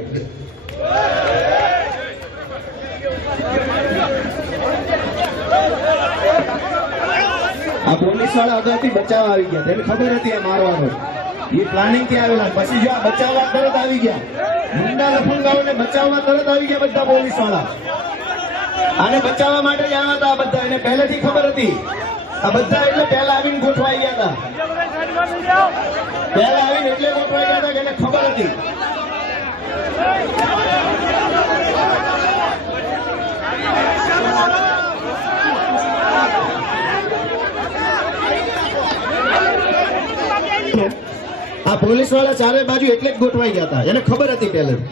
આપણે આ પોલીસ વાળા અગાઉથી બચાવ આવી ગયા, તેને ખબર હતી આ મારવાનો, એ પ્લાનિંગ થી આવેલા. પછી જો આ બચાવવા તરત આવી ગયા, ગુંડા લફંગાઓને બચાવવા તરત આવી ગયા બધા પોલીસ વાળા. આને બચાવવા માટે જ આવ્યા હતા બધા, એને પહેલેથી ખબર હતી. આ બધા એટલે પહેલા આવીને ગોઠવાઈ ગયા હતા, પહેલા આવીને એટલે ગોઠવાઈ ગયા હતા કે એને ખબર હતી. આ પોલીસ વાળા ચારે બાજુ એટલે જ ગોઠવાઈ ગયા હતા, એને ખબર હતી પહેલેથી.